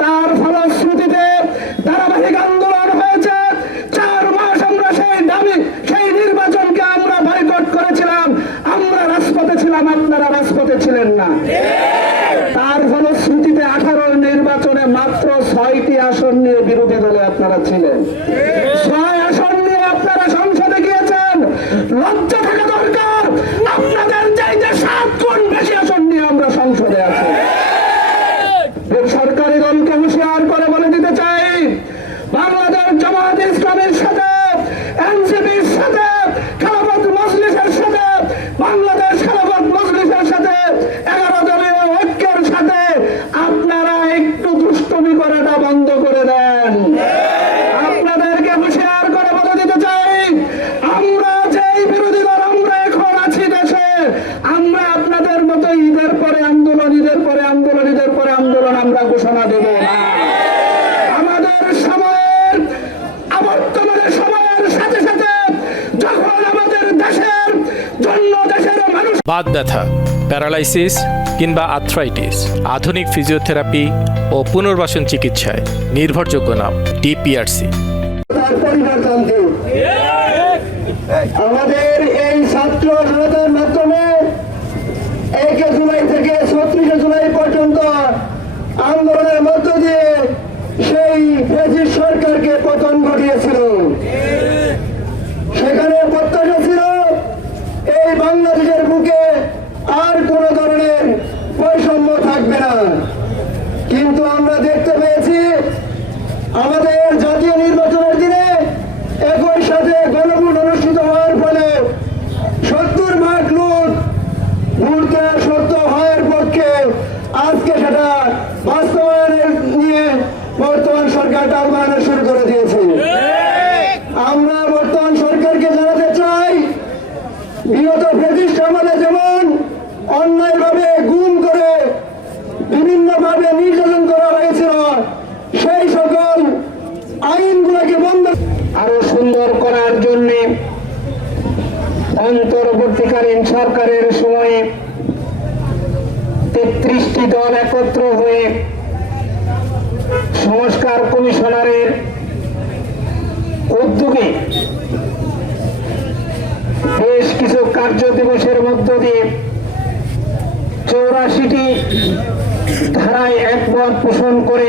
তার ফলশ্রুতিতে ধারাবাহিক আন্দোলন হয়েছে। 4 মাস আমরা সেই নির্বাচনকে আমরা বয়কট করেছিলাম। আমরা রাজপথে ছিলাম, আপনারা রাজপথে ছিলেন না। তার ফলশ্রুতিতে 18 নির্বাচনে মাত্র 6টি আসন নিয়ে বিরোধী দলে আপনারা ছিলেন। 6 আসন নিয়ে আপনারা সংসদে গিয়েছেন। লজ্জা থাকা দরকার। আপনাদের চাইতে 7 গুণ বেশি আসন নিয়ে আমরা সংসদে আছি। সরকারি দলকে হুঁশিয়ার করে বলে দিতে চাই, বাংলাদেশ জামায়াত ইসলামের সাথে, এনসিপির সাথে, খেলাফত মজলিসের সাথে, বাংলাদেশ খেলাফত মজলিসের সাথে, 11 দলীয় ঐক্যের সাথে আপনারা একটু দুষ্টুমি করাটা বন্ধ করে দেন। আপনাদেরকে হুঁশিয়ার করে বলে দিতে চাই, আমরা যেই বিরোধী দল আমরা এখন আছি দেশে, আমরা আপনাদের মতো ঈদের পরে আন্দোলন, ঈদের পরে আন্দোলন, ঈদের পরে আন্দোলন আমরা ঘোষণা দেব না। আমাদের সময়ের বর্তমানে সময়ের সাথে সাথে যখন আমাদের দেশের জন্য দেশের মানুষ বাত ব্যথা, প্যারালাইসিস কিংবা আর্থ্রাইটিস, আধুনিক ফিজিওথেরাপি ও পুনর্বাসন চিকিৎসায় নির্ভরযোগ্য নাম ডিপিআরসি। তার পরিবর্তনকে আমাদের এই ছাত্র জনতার মাধ্যমে 1 জুলাই থেকে 36 জুলাই পর্যন্ত আন্দোলনের মধ্য দিয়ে সেই ফ্যাসিস্ট সরকারকে পতন ঘটিয়েছিল। সেখানে প্রত্যাশা ছিল এই বাংলাদেশের বুকে আর কোন ধরনের বৈষম্য থাকবে না, কিন্তু আমরা দেখতে পেয়েছি আমাদের জাতীয় নির্বাচনের দিনে একই সাথে গণভোট অনুষ্ঠিত হওয়ার ফলে 70 ভাগ লোক ভোট দেওয়া সত্য হওয়ার পক্ষে আজকে সেটা বাস্তবায়নের নিয়ে বর্তমান সরকার টালবাহানা শুরু করে দিয়েছে। আমরা বর্তমান সরকারকে জানাতে চাই, বিগত ফ্যাসিস্ট আমলে যেমন অন্যায়ভাবে গুম করে বিভিন্নভাবে নির্যাতন করা হয়েছিল, সেই সকল আইনগুলোকে বন্ধ আরো সুন্দর করার জন্য অন্তর্বর্তীকালীন সরকারের সময়ে 33টি দল একত্র হয়ে সংস্কার কমিশনারের উদ্যোগে বেশ কিছু কার্য দিবসের মধ্য দিয়ে 84টি ধারায় একমত পোষণ করে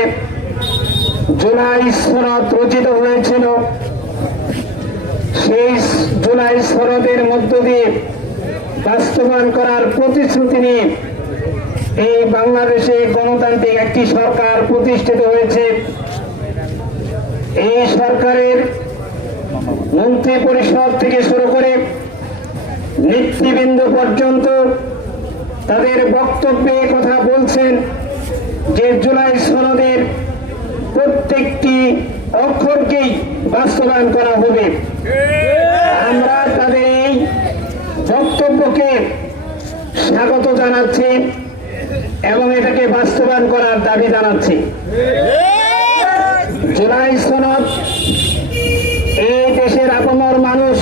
জুলাই সনদ রচিত হয়েছিল। সেই জুলাই সনদের মধ্য দিয়ে বাস্তবায়ন করার প্রতিশ্রুতি নিয়ে এই বাংলাদেশে গণতান্ত্রিক একটি সরকার প্রতিষ্ঠিত হয়েছে। এই সরকারের মন্ত্রী পরিষদ থেকে শুরু করে নেতৃবৃন্দ পর্যন্ত তাদের বক্তব্যে কথা বলছেন যে জুলাই সনদের প্রত্যেকটি অক্ষরকেই বাস্তবায়ন করা হবে। আমরা তাদের এই বক্তব্যকে স্বাগত জানাচ্ছি এবং এটাকে বাস্তবায়ন করার দাবি জানাচ্ছি। জুলাই সনদ এই দেশের আপামর মানুষ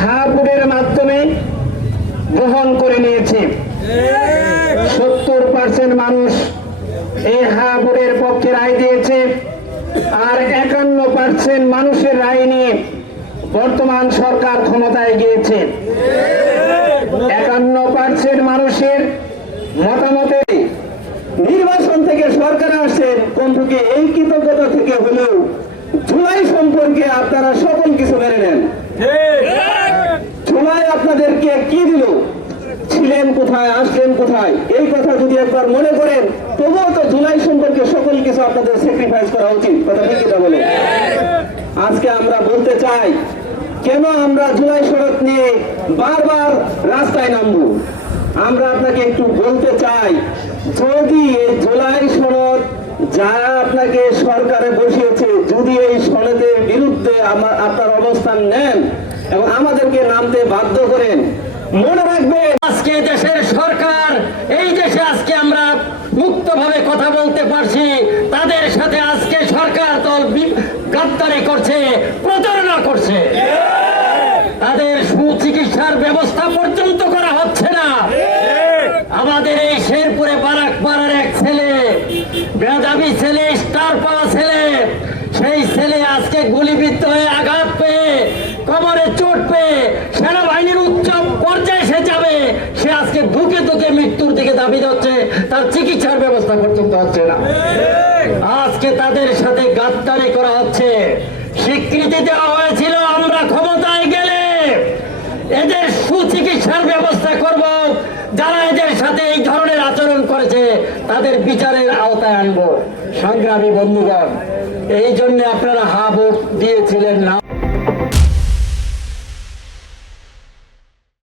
হাবুড়ের মাধ্যমে গ্রহণ করে নিয়েছে। 70% মানুষ এই হাবুড়ের পক্ষে রায় দিয়েছে, আর 51% মানুষের রায় নিয়ে বর্তমান সরকার ক্ষমতায় গিয়েছে। 51% মানুষের মতামতে নির্বাচন থেকে সরকার আসছেন, কমপক্ষে এই কৃতজ্ঞতা থেকে হলেও জুলাই সম্পর্কে আপনারা সকল কিছু মেনে নেন। জুলাই আপনাদেরকে কি দিল, ছিলেন কোথায়, আসলেন কোথায়, এই কথা যদি একবার মনে করেন, তবুও তো জুলাই সম্পর্কে সকল কিছু আপনাদের স্যাক্রিফাইস করা উচিত। কথা ঠিক কিনা বলে আজকে আমরা বলতে চাই, কেন আমরা জুলাই সনদ নিয়ে বারবার রাস্তায় নামবো? আমরা আপনাকে একটু বলতে চাই, যদি এই জুলাই সনদ যা আপনাকে সরকারে বসিয়েছে, যদি এই সনদের বিরুদ্ধে আপনার অবস্থান নেন এবং আমাদেরকে নামতে বাধ্য করেন, মনে রাখবেন আজকে দেশের সরকার, এই দেশে আজকে আমরা মুক্তভাবে কথা বলতে পারছি, তাদের সাথে আজকে সরকার দল গাদ্দারি করছে, প্রতারণা করছে। তাদের সুচিকিৎসার ব্যবস্থা পর্যন্ত করা হচ্ছে না। আমাদের এই শেরপুরে বারাক পাড়ার এক ছেলে মেধাবী ছেলে, স্টার পাওয়া ছেলে, সেই ছেলে আজকে গুলিবিদ্ধ হয়ে আঘাত পেয়ে, কোমরে চোট পেয়ে সেনাবাহিনীর উচ্চ পর্যায়ে সে যাবে, সে আজকে ধুকে ধুকে মৃত্যুর দিকে দাবি হচ্ছে, তার চিকিৎসার ব্যবস্থা পর্যন্ত হচ্ছে না। আজকে তাদের সাথে গাদ্দারি করা হচ্ছে। স্বীকৃতি দেওয়া হয়েছিল আমরা ক্ষমতায় গেলে এদের সুচিকিৎসার ব্যবস্থা করব, যারা এদের সাথে এই ধরনের আচরণ করেছে তাদের বিচারের আওতায় আনবো। সংগ্রামী বন্ধুগণ, এই জন্য আপনারা হা ভোট দিয়েছিলেন না।